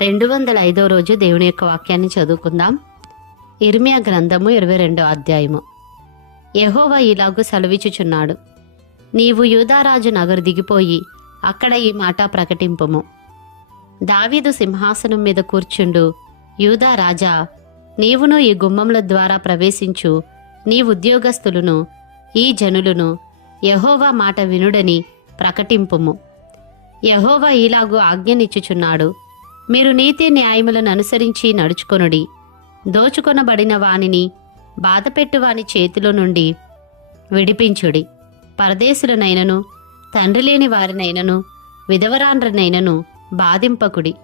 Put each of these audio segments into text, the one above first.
రెండు వందల ఐదో రోజు దేవుని యొక్క వాక్యాన్ని చదువుకుందాం. ఇర్మియా గ్రంథము ఇరవై రెండో అధ్యాయము. యహోవా ఇలాగు సెలవిచ్చుచున్నాడు. నీవు యూదారాజు నగరు దిగిపోయి అక్కడ ఈ మాట ప్రకటింపుము. దావీదు సింహాసనం మీద కూర్చుండు యూదా రాజా నీవును ఈ గుమ్మముల ద్వారా ప్రవేశించు నీ ఉద్యోగస్తులను ఈ జనులను యహోవా మాట వినుడని ప్రకటింపుము. యహోవా ఇలాగు ఆజ్ఞనిచ్చుచున్నాడు. మీరు నీతి న్యాయములను అనుసరించి నడుచుకొనుడి. దోచుకొనబడిన వానిని బాధపెట్టు వాని చేతిలో నుండి విడిపించుడి. పరదేశులనైనను తండ్రి లేని వారినైనను విధవరాండ్రనైనను బాధింపకుడి.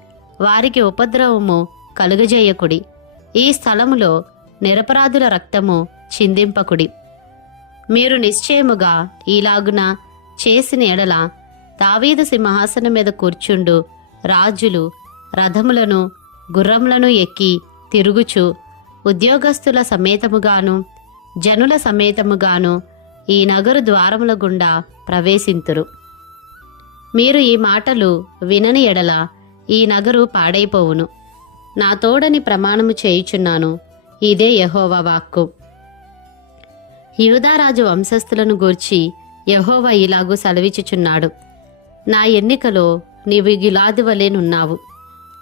వారికి ఉపద్రవము కలుగజేయకుడి. ఈ స్థలములో నిరపరాధుల రక్తము చిందింపకుడి. మీరు నిశ్చయముగా ఈలాగున చేసిన ఎడల దావీదు సింహాసనం మీద కూర్చుండు రాజులు రథములను గుర్రములను ఎక్కి తిరుగుచు ఉద్యోగస్తుల సమేతముగాను జనుల సమేతముగాను ఈ నగరు ద్వారముల గుండా ప్రవేశింతురు. మీరు ఈ మాటలు వినని ఎడల ఈ నగరు పాడైపోవును. నా తోడని ప్రమాణము చేయుచున్నాను. ఇదే యహోవా వాక్కు. యూదారాజు వంశస్థులను గూర్చి యహోవా ఇలాగూ సెలవిచ్చుచున్నాడు. నా ఎన్నికలో నీవు గిలాది వలెనున్నావు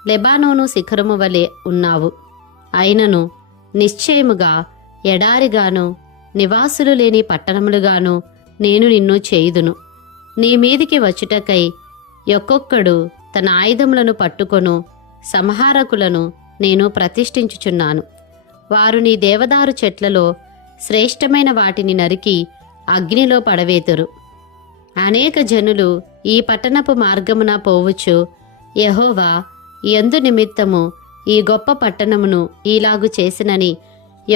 లెబానోను శిఖరము వలె ఉన్నావు. అయినను నిశ్చయముగా ఎడారిగాను నివాసులు లేని పట్టణములుగాను నేను నిన్ను చేయుదును. నీ మీదికి వచ్చుటకై ఒక్కొక్కడు తన ఆయుధములను పట్టుకొను సంహారకులను నేను ప్రతిష్ఠించుచున్నాను. వారు నీ దేవదారు చెట్లలో శ్రేష్టమైన వాటిని నరికి అగ్నిలో పడవేతురు. అనేక జనులు ఈ పట్టణపు మార్గమున పోవచ్చు యహోవా ఎందు నిమిత్తము ఈ గొప్ప పట్టణమును ఈలాగు చేసినని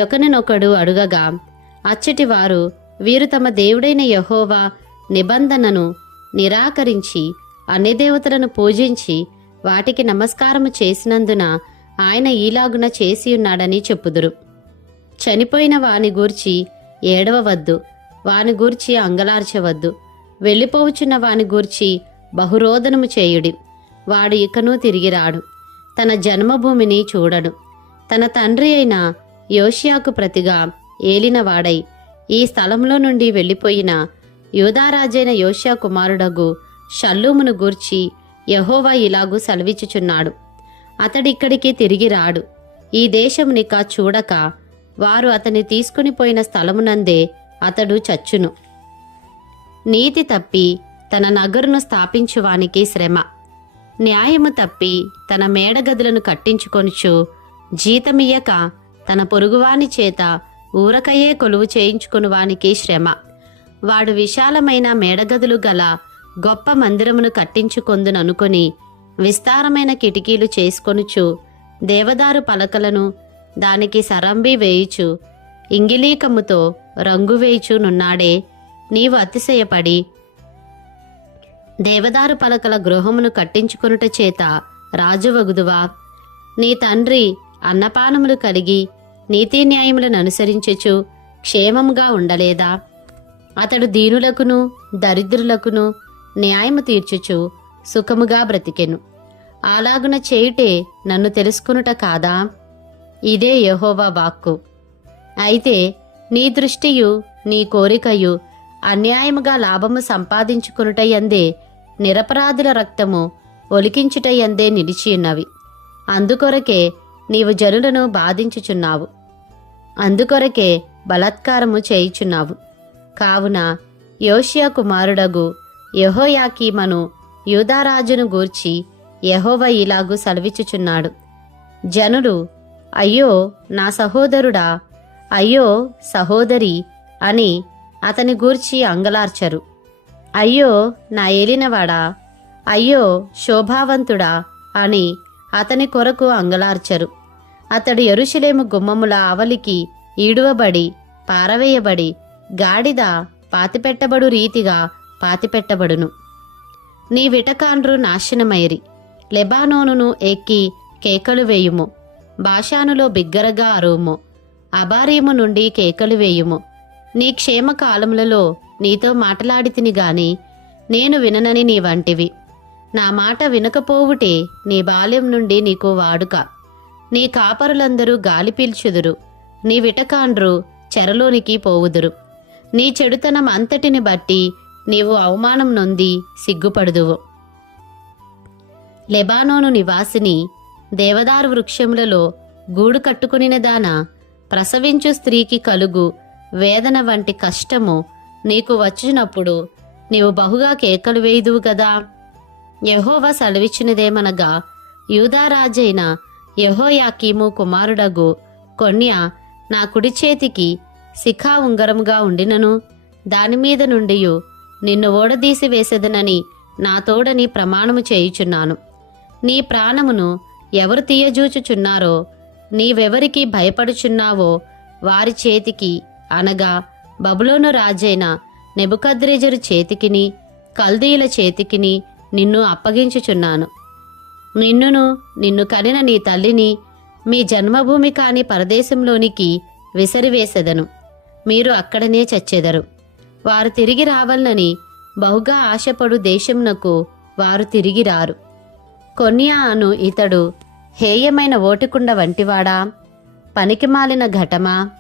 ఒకరినొకడు అడుగగా అచ్చటి వారు వీరు తమ దేవుడైన యహోవా నిబంధనను నిరాకరించి అన్ని దేవతలను పూజించి వాటికి నమస్కారము చేసినందున ఆయన ఈలాగున చేసి ఉన్నాడని చెప్పుదురు. చనిపోయిన వాని గూర్చి ఏడవవద్దు వాని గూర్చి అంగలార్చవద్దు వెళ్ళిపోవచ్చున్న వాని గూర్చి బహురోదనము చేయుడి. వాడు ఇకనూ తిరిగి రాడు. తన జన్మభూమిని చూడడు. తన తండ్రి అయిన యోషియాకు ప్రతిగా ఏలినవాడై ఈ స్థలంలో నుండి వెళ్ళిపోయిన యూదారాజైన యోషియా కుమారుడగు షల్లూమును గూర్చి యహోవా ఇలాగూ సెలవిచ్చుచున్నాడు. అతడిక్కడికి తిరిగి రాడు. ఈ దేశమునిక చూడక వారు అతని తీసుకుని పోయిన స్థలమునందే అతడు చచ్చును. నీతి తప్పి తన నగరును స్థాపించువానికి శ్రమ. న్యాయము తప్పి తన మేడగదులను కట్టించుకొనుచు జీతమియ్యక తన పొరుగువాని చేత ఊరకయే కొలువు చేయించుకుని వానికి శ్రమ. వాడు విశాలమైన మేడగదులు గల గొప్ప మందిరమును కట్టించుకొందుననుకొని విస్తారమైన కిటికీలు చేసుకొనుచు దేవదారు పలకలను దానికి సరంబి వేయుచు ఇంగిలీకముతో రంగు వేయుచునున్నాడే నీవు అతిశయపడి దేవదారు పలకల గృహమును కట్టించుకొనుట చేత రాజువగుదువా నీ తండ్రి అన్నపానములు కలిగి నీతి న్యాయములను అనుసరించుచు క్షేమంగా ఉండలేదా? అతడు దీనులకును దరిద్రులకును న్యాయము తీర్చుచు సుఖముగా బ్రతికెను. అలాగున చేయుటే నన్ను తెలుసుకునుట కాదా? ఇదే యహోవా వాక్కు. అయితే నీ దృష్టియు నీ కోరికయు అన్యాయముగా లాభము సంపాదించుకునుటయందే నిరపరాధుల రక్తము ఒలికించుటయందే నిలిచియున్నవి అందుకొరకే నీవు జనులను బాధించుచున్నావు. అందుకొరకే బలాత్కారము చేయుచున్నావు. కావున యోషియా కుమారుడగు యహోయాకీమను యూదారాజును గూర్చి యహోవ ఇలాగు సెలవిచ్చుచున్నాడు జనుడు అయ్యో నా సహోదరుడా అయ్యో సహోదరి అని అతని గూర్చి అంగలార్చరు. అయ్యో నా ఏలినవాడా? అయ్యో శోభావంతుడా? అని అతని కొరకు అంగలార్చరు. అతడు ఎరుషులేము గుమ్మముల ఆవలికి ఈడువబడి పారవేయబడి గాడిద పాతిపెట్టబడు రీతిగా పాతిపెట్టబడును. నీ విటకాండ్రు నాశనమైరి లెబానోనును ఎక్కి కేకలు వేయుము. బాషానులో బిగ్గరగా అరువుము. అబారీము నుండి కేకలు వేయుము. నీ క్షేమ కాలములలో నీతో మాట్లాడితిని గాని నేను విననని నీ వంటివి. నా మాట వినకపోవుటే నీ బాల్యం నుండి నీకు వాడుక. నీ కాపరులందరూ గాలి పీల్చుదురు. నీ విటకాండ్రు చెరలోనికి పోవుదురు. నీ చెడుతనం అంతటిని బట్టి నీవు అవమానం నొంది సిగ్గుపడుదువు. లెబానోను నివాసిని దేవదారు వృక్షములలో గూడు కట్టుకునిన దాన ప్రసవించు స్త్రీకి కలుగు వేదన వంటి కష్టము నీకు వచ్చినప్పుడు నీవు బహుగా కేకలు వేయుదువు గదా? యహోవా సెలవిచ్చినదేమనగా యూదారాజైన యహోయాకీము కుమారుడగు కొన్య నా కుడి చేతికి శిఖా ఉంగరముగా ఉండినను. దానిమీద నుండి నిన్ను ఓడదీసి వేసేదనని నా తోడని ప్రమాణము చేయుచున్నాను. నీ ప్రాణమును ఎవరు తీయజూచుచున్నారో నీవెవరికి భయపడుచున్నావో వారి చేతికి అనగా బబులోను రాజైన నెబుకద్రేజరు చేతికిని కల్దీయుల చేతికిని నిన్ను అప్పగించుచున్నాను. నిన్నును నిన్ను కనిన నీ తల్లిని మీ జన్మభూమి కాని పరదేశంలోనికి విసిరివేసెదను. మీరు అక్కడనే చచ్చెదరు. వారు తిరిగి రావాలని బహుగా ఆశపడు దేశంనకు వారు తిరిగి రారు. కొన్యా అను ఇతడు హేయమైన ఓటికుండ వంటివాడా? పనికిమాలిన ఘటమా?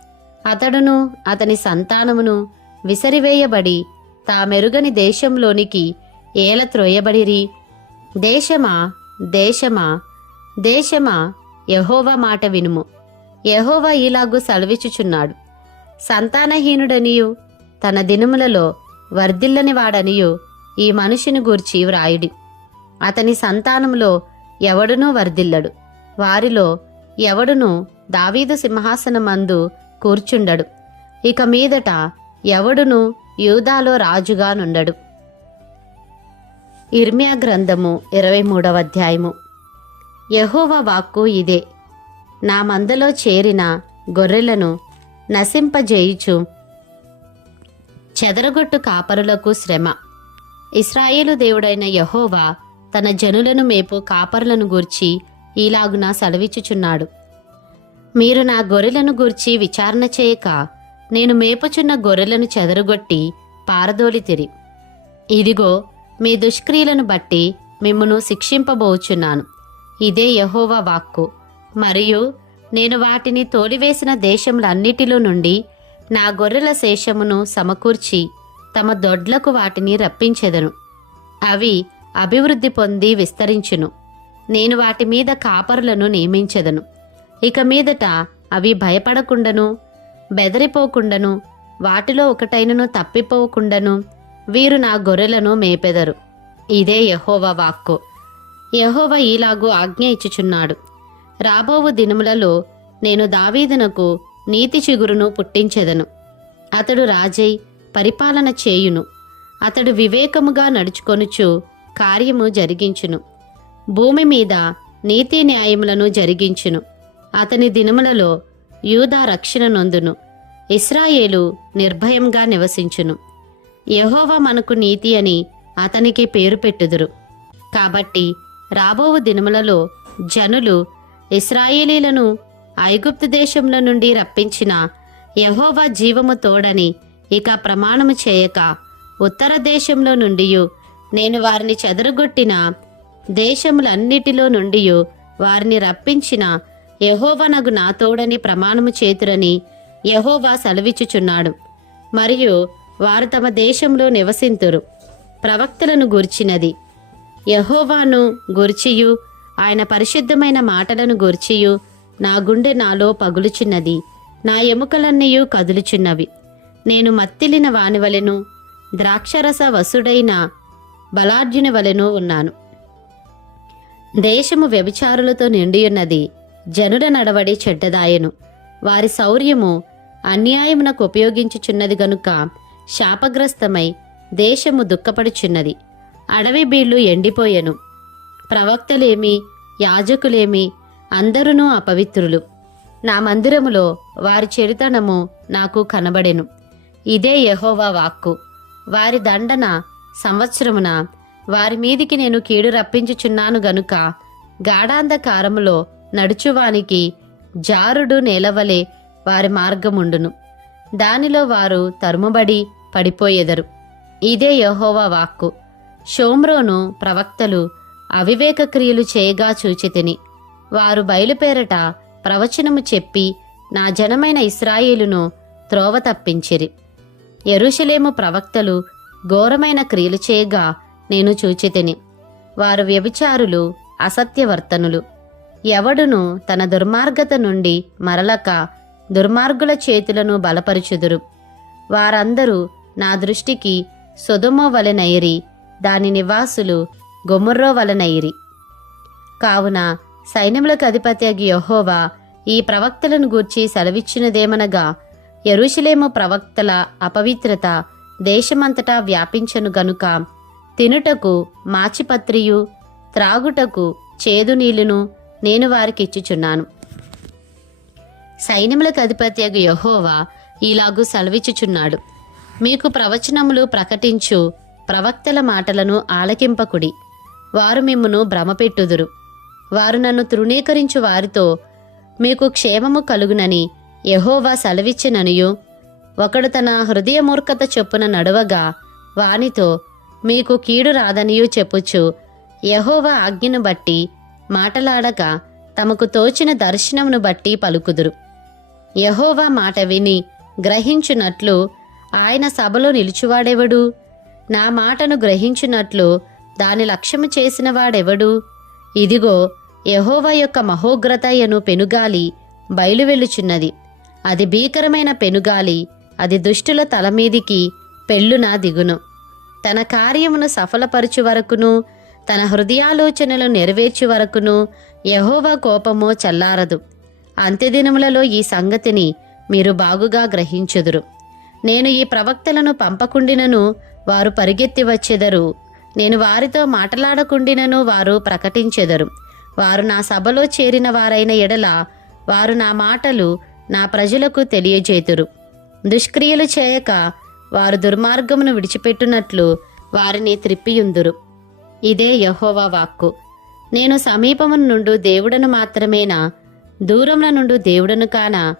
అతడును అతని సంతానమును విసరివేయబడి తామెరుగని దేశంలోనికి ఏల త్రోయబడిరి. దేశమా దేశమా దేశమా యహోవా మాట వినుము. యహోవా ఇలాగు సెలవిచ్చుచున్నాడు. సంతానహీనుడనియు తన దినములలో వర్ధిల్లని వాడనియు ఈ మనిషిని గూర్చి వ్రాయుడి. అతని సంతానములో ఎవడునూ వర్ధిల్లడు. వారిలో ఎవడునూ దావీదు సింహాసనమందు కూర్చుండడు. ఇక మీదట ఎవడును యూదాలో రాజుగా నుండడు ఇర్మియా గ్రంథము ఇరవై మూడవ అధ్యాయము. యహోవ వాక్కు ఇదే. నా మందలో చేరిన గొర్రెలను నశింపజేయుచు చెదరగొట్టు కాపరులకు శ్రమ. ఇస్రాయేలు దేవుడైన యహోవా తన జనులను మేపు కాపరులను గూర్చి ఈలాగున సెలవిచ్చుచున్నాడు. మీరు నా గొర్రెలను గూర్చి విచారణ చేయక నేను మేపుచున్న గొర్రెలను చెదరగొట్టి పారదోలితిరి ఇదిగో మీ దుష్క్రియలను బట్టి మిమ్మును శిక్షింపబోచున్నాను. ఇదే యహోవా వాక్కు. మరియు నేను వాటిని తోలివేసిన దేశములన్నిటిలో నుండి నా గొర్రెల శేషమును సమకూర్చి తమ దొడ్లకు వాటిని రప్పించెదను. అవి అభివృద్ధి పొంది విస్తరించును. నేను వాటి మీద కాపరులను నియమించెదను. ఇక మీదట అవి భయపడకుండను బెదరిపోకుండను వాటిలో ఒకటైనను తప్పిపోకుండను వీరు నా గొర్రెలను మేపెదరు. ఇదే యహోవ వాక్కు. యహోవ ఈలాగు ఆజ్ఞ ఇచ్చుచున్నాడు. రాబోవు దినములలో నేను దావీదునకు నీతి చిగురును పుట్టించెదను. అతడు రాజై పరిపాలన చేయును. అతడు వివేకముగా నడుచుకొనుచు కార్యము జరిగించును. భూమి మీద నీతి న్యాయములను జరిగించును. అతని దినములలో యూదా రక్షణ నొందును. ఇస్రాయేలు నిర్భయంగా నివసించును. యహోవా మనకు నీతి అని అతనికి పేరు పెట్టుదురు. కాబట్టి రాబోవు దినములలో జనులు ఇస్రాయేలీలను ఐగుప్తు దేశంలో నుండి రప్పించిన యహోవా జీవము తోడని ఇక ప్రమాణము చేయక ఉత్తర దేశంలో నుండి నేను వారిని చెదరగొట్టిన దేశములన్నిటిలో నుండి వారిని రప్పించిన యహోవనగు నా తోడని ప్రమాణము చేతురని యహోవా సెలవిచ్చుచున్నాడు. మరియు వారు తమ దేశంలో నివసింతురు. ప్రవక్తలను గూర్చినది. యహోవాను గూర్చియు ఆయన పరిశుద్ధమైన మాటలను గూర్చియు నా గుండె నాలో పగులుచున్నది. నా ఎముకలన్నీయు కదులుచున్నవి. నేను మత్తిలిన వానివలెను ద్రాక్షరస వసుడైన బలార్జుని వలెను ఉన్నాను. దేశము వ్యభిచారులతో నిండియున్నది. జనుల నడవడి చెడ్డదాయను. వారి శౌర్యము అన్యాయమునకు ఉపయోగించుచున్నది గనుక శాపగ్రస్తమై దేశము దుఃఖపడుచున్నది. అడవి బీళ్ళు ఎండిపోయెను. ప్రవక్తలేమి యాజకులేమి అందరునూ అపవిత్రులు. నా మందిరములో వారి చెరితనము నాకు కనబడెను. ఇదే యహోవా వాక్కు. వారి దండన సంవత్సరమున వారి మీదికి నేను కీడు రప్పించుచున్నాను గనుక గాఢాంధకారములో నడుచువానికి జారుడు నేలవలే వారి మార్గముండును. దానిలో వారు తరుముబడి పడిపోయెదరు. ఇదే యహోవా వాక్కు. షోమ్రోను ప్రవక్తలు అవివేక క్రియలు చేయగా చూచితిని. వారు బయలుపేరట ప్రవచనము చెప్పి నా జనమైన ఇస్రాయేలును త్రోవ తప్పించిరి. ఎరుషలేము ప్రవక్తలు ఘోరమైన క్రియలు చేయగా నేను చూచితిని. వారు వ్యభిచారులు అసత్యవర్తనులు. ఎవడును తన దుర్మార్గత నుండి మరలక దుర్మార్గుల చేతులను బలపరుచుదురు. వారందరూ నా దృష్టికి సొదొమో వలెనైరి దాని నివాసులు గొమ్ముర్రో వలనైరి. కావున సైన్యములకు అధిపతి అగి యెహోవా ఈ ప్రవక్తలను గూర్చి సెలవిచ్చినదేమనగా ఎరుషలేము ప్రవక్తల అపవిత్రత దేశమంతటా వ్యాపించను గనుక తినుటకు మాచిపత్రియు త్రాగుటకు చేదు నీళ్ళును నేను వారికిచ్చుచున్నాను. సైన్యములకు అధిపతి యహోవా ఇలాగూ సెలవిచ్చుచున్నాడు. మీకు ప్రవచనములు ప్రకటించు ప్రవక్తల మాటలను ఆలకింపకుడి. వారు మిమ్మును భ్రమపెట్టుదురు. వారు నన్ను తృణీకరించు వారితో మీకు క్షేమము కలుగునని యహోవా సెలవిచ్చిననియు ఒకడు తన హృదయమూర్ఖత చొప్పున నడవగా వానితో మీకు కీడు రాదనియూ చెప్పుచు యహోవా ఆజ్ఞను బట్టి మాటలాడక తమకు తోచిన దర్శనమును బట్టి పలుకుదురు. యహోవా మాట విని గ్రహించునట్లు ఆయన సభలో నిలుచువాడెవడు? నా మాటను గ్రహించునట్లు దాని లక్ష్యము చేసిన వాడెవడు? ఇదిగో యహోవా యొక్క మహోగ్రతయను పెనుగాలి బయలువెళ్ళుచున్నది అది భీకరమైన పెనుగాలి అది దుష్టుల తలమీదికి పెళ్ళున దిగును. తన కార్యమును సఫలపరచు వరకును తన హృదయాలోచనలు నెరవేర్చే వరకును యహోవా కోపము చల్లారదు. అంత్యదినములలో ఈ సంగతిని మీరు బాగుగా గ్రహించుదురు. నేను ఈ ప్రవక్తలను పంపకుండినను వారు పరిగెత్తి వచ్చెదరు. నేను వారితో మాటలాడకుండినను వారు ప్రకటించెదరు. వారు నా సభలో చేరిన వారైన ఎడల వారు నా మాటలు నా ప్రజలకు తెలియజేతురు. దుష్క్రియలు చేయక వారు దుర్మార్గమును విడిచిపెట్టునట్లు వారిని త్రిప్పియుందురు. ఇదే యహోవా వాక్కు. నేను సమీపమున నుండు దేవుడను మాత్రమేనా? దూరమున నుండు దేవుడను కానా?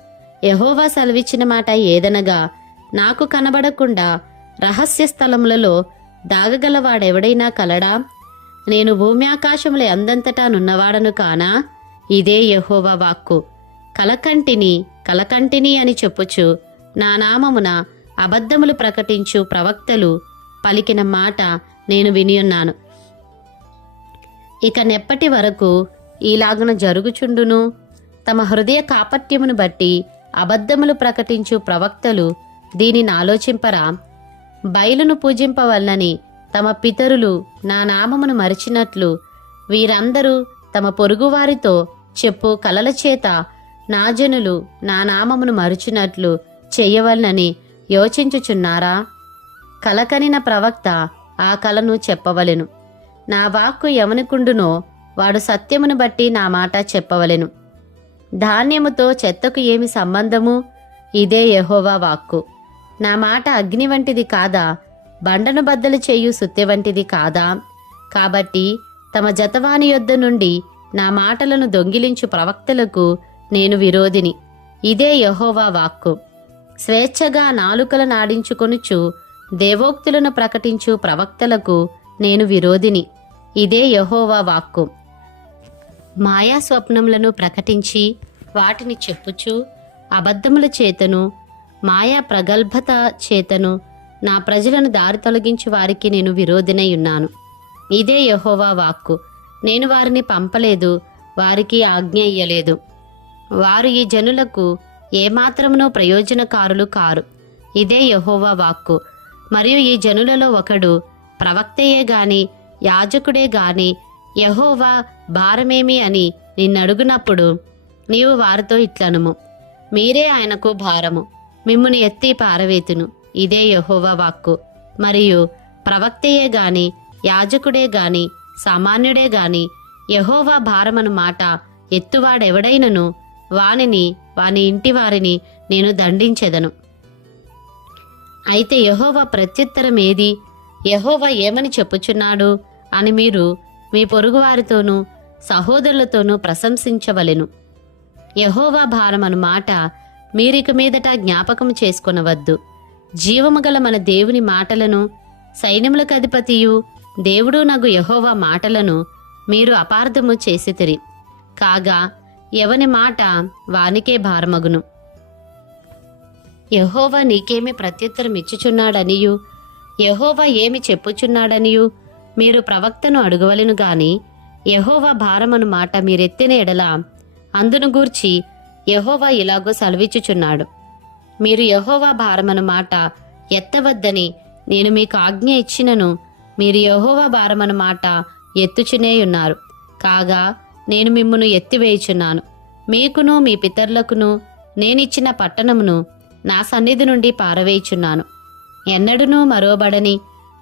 యహోవా సెలవిచ్చిన మాట ఏదనగా నాకు కనబడకుండా రహస్య స్థలములలో దాగగలవాడెవడైనా కలడా? నేను భూమి ఆకాశముల అందంతటా నున్నవాడను కానా? ఇదే యహోవా వాక్కు. కలకంటిని కలకంటిని అని చెప్పుచు నా నామమున అబద్ధములు ప్రకటించు ప్రవక్తలు పలికిన మాట నేను వినియున్నాను ఇక నెప్పటి వరకు ఈలాగున జరుగుచుండును. తమ హృదయ కాపట్యమును బట్టి అబద్ధములు ప్రకటించు ప్రవక్తలు దీనిని ఆలోచింపరా. బయలును పూజింపవల్లని తమ పితరులు నా నామమును మరిచినట్లు వీరందరూ తమ పొరుగువారితో చెప్పు కలల చేత నా జనులు నా నామమును మరుచునట్లు చెయ్యవలనని యోచించుచున్నారా? కలకనిన ప్రవక్త ఆ కలను చెప్పవలెను. నా వాక్కు ఎవనికుండునో వాడు సత్యమును బట్టి నా మాట చెప్పవలెను. ధాన్యముతో చెత్తకు ఏమి సంబంధము? ఇదే యహోవా వాక్కు. నా మాట అగ్ని వంటిది కాదా? బండను బద్దలు చేయు సుత్తె వంటిది కాదా? కాబట్టి తమ జతవాని యొద్ద నుండి నా మాటలను దొంగిలించు ప్రవక్తలకు నేను విరోధిని. ఇదే యహోవా వాక్కు. స్వేచ్ఛగా నాలుకలను నాడించుకొనుచు దేవోక్తులను ప్రకటించు ప్రవక్తలకు నేను విరోధిని. ఇదే యహోవా వాక్కు. మాయా స్వప్నములను ప్రకటించి వాటిని చెప్పుచు అబద్ధముల చేతను మాయా ప్రగల్భత చేతను నా ప్రజలను దారి తొలగించి వారికి నేను విరోధినై ఉన్నాను. ఇదే యహోవా వాక్కు. నేను వారిని పంపలేదు వారికి ఆజ్ఞ ఇయ్యలేదు. వారు ఈ జనులకు ఏమాత్రమునో ప్రయోజనకారులు కారు. ఇదే యహోవా వాక్కు. మరియు ఈ జనులలో ఒకడు ప్రవక్తయే గాని యాజకుడే గాని యహోవా భారమేమి అని నిన్నడుగునప్పుడు నీవు వారితో ఇట్లనుము. మీరే ఆయనకు భారము. మిమ్ముని ఎత్తి పారవేతును. ఇదే యహోవా వాక్కు. మరియు ప్రవక్తయే గాని యాజకుడే గాని సామాన్యుడే గాని యహోవా భారమను మాట ఎత్తువాడెవడైనను వానిని వాని ఇంటి వారిని నేను దండించెదను. అయితే యహోవా ప్రత్యుత్తరం ఏది యెహోవా ఏమని చెప్పుచున్నాడు అని మీరు మీ పొరుగువారితోనూ సహోదరులతోనూ ప్రశంసించవలెను. యహోవా భారమను మాట మీరిక మీదట జ్ఞాపకం చేసుకొనవద్దు. జీవము గల మన దేవుని మాటలను సైన్యములకు అధిపతియు దేవుడు నగు యహోవా మాటలను మీరు అపార్థము చేసితిరి. కాగా ఎవని మాట వానికే భారమగును. యహోవా నీకేమి ప్రత్యుత్తరం ఇచ్చుచున్నాడనియు యహోవా ఏమి చెప్పుచున్నాడనియు? మీరు ప్రవక్తను అడుగవలెను గాని యహోవా భారమను మాట మీరెత్తిన ఎడల అందును గూర్చి యహోవా ఇలాగో సెలవిచ్చుచున్నాడు. మీరు యహోవా భారమను మాట ఎత్తవద్దని నేను మీకు ఆజ్ఞ ఇచ్చినను మీరు యహోవా భారమను మాట ఎత్తుచునే ఉన్నారు. కాగా నేను మిమ్మను ఎత్తివేయుచున్నాను. మీకును మీ పితరులకును నేనిచ్చిన పట్టణమును నా సన్నిధి నుండి పారవేయుచున్నాను. ఎన్నడూనూ మరోబడని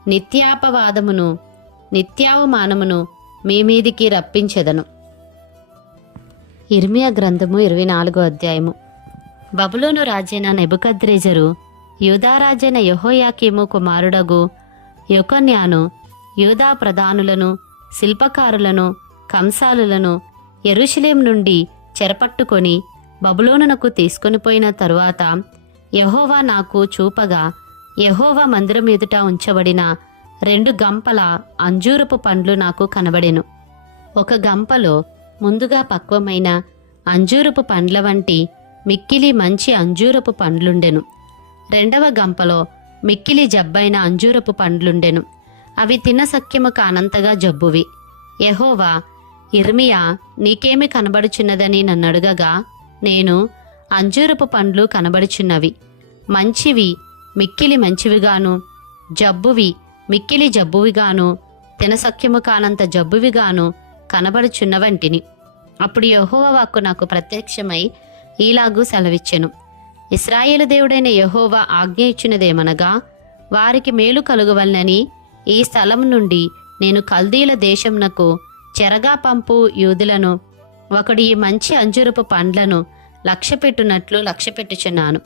నిత్యాపవాదమును నిత్యావమానమును మీ మీదికి రప్పించెదను. ఇర్మియా గ్రంథము ఇరవై నాలుగో అధ్యాయము. బబులోను రాజైన నెబుకద్రేజరు యూదారాజైన యహోయాకీము కుమారుడగు యొకన్యాను యూదా ప్రధానులను శిల్పకారులను కంసాలులను ఎరుషలేం నుండి చెరపట్టుకొని బబులోనునకు తీసుకొనిపోయిన తరువాత యహోవా నాకు చూపగా యహోవా మందిరం ఎదుట ఉంచబడిన రెండు గంపల అంజూరపు పండ్లు నాకు కనబడెను. ఒక గంపలో ముందుగా పక్వమైన అంజూరపు పండ్ల వంటి మిక్కిలి మంచి అంజూరపు పండ్లుండెను. రెండవ గంపలో మిక్కిలి జబ్బైన అంజూరపు పండ్లుండెను. అవి తినసఖ్యము కానంతగా జబ్బువి. యహోవా ఇర్మియా నీకేమి కనబడుచున్నదని నన్నడుగగా నేను అంజూరపు పండ్లు కనబడుచున్నవి. మంచివి మిక్కిలి మంచివిగాను జబ్బువి మిక్కిలి జబ్బువిగాను తినసఖ్యము కానంత జబ్బువిగాను కనబడుచున్నవంటిని అప్పుడు యహోవాకు నాకు ప్రత్యక్షమై ఈలాగు సెలవిచ్చెను. ఇస్రాయేలు దేవుడైన యహోవా ఆజ్ఞ ఇచ్చినదేమనగా వారికి మేలు కలుగవలనని ఈ స్థలం నుండి నేను కల్దీల దేశంనకు చెరగా పంపు యూదులను ఒకడు ఈ మంచి అంజురపు పండ్లను లక్ష్యపెట్టునట్లు లక్ష్యపెట్టుచున్నాను.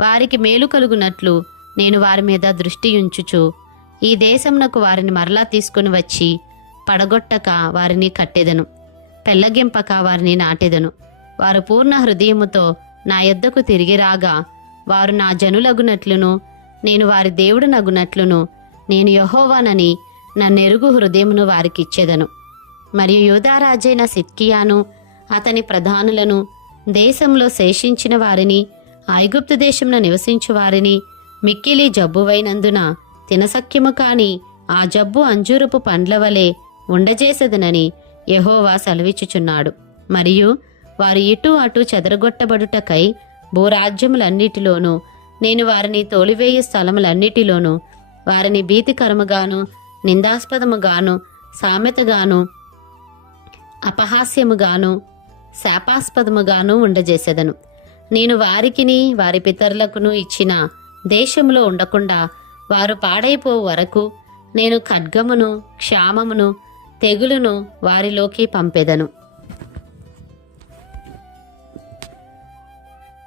వారికి మేలు కలుగునట్లు నేను వారి మీద దృష్టి ఉంచుచు ఈ దేశంనకు వారిని మరలా తీసుకుని వచ్చి పడగొట్టక వారిని కట్టెదను పెళ్ళగింపక వారిని నాటెదను. వారు పూర్ణ హృదయముతో నా యొద్దకు తిరిగి రాగా వారు నా జనులగునట్లును నేను వారి దేవుడు నగునట్లును నేను యహోవానని నన్నెరుగు హృదయమును వారికిచ్చేదను. మరియు యోధారాజైన సిత్కియాను అతని ప్రధానులను దేశంలో శేషించిన వారిని ఐగుప్తు దేశంలో నివసించు వారిని మిక్కిలి జబ్బువైనందున తినసఖ్యము కాని ఆ జబ్బు అంజూరపు పండ్ల వలె ఉండజేసదనని యహోవా సెలవిచ్చుచున్నాడు. మరియు వారు ఇటు అటు చెదరగొట్టబడుటకై భూరాజ్యములన్నిటిలోనూ నేను వారిని తోలివేయు స్థలములన్నిటిలోనూ వారిని భీతికరముగాను నిందాస్పదముగాను సామెతగాను అపహాస్యముగాను శాపాస్పదముగాను ఉండజేసెదను. నేను వారికిని వారి పితరులకును ఇచ్చిన దేశంలో ఉండకుండా వారు పాడైపో వరకు నేను ఖడ్గమును క్షామమును తెగులును వారిలోకి పంపెదను.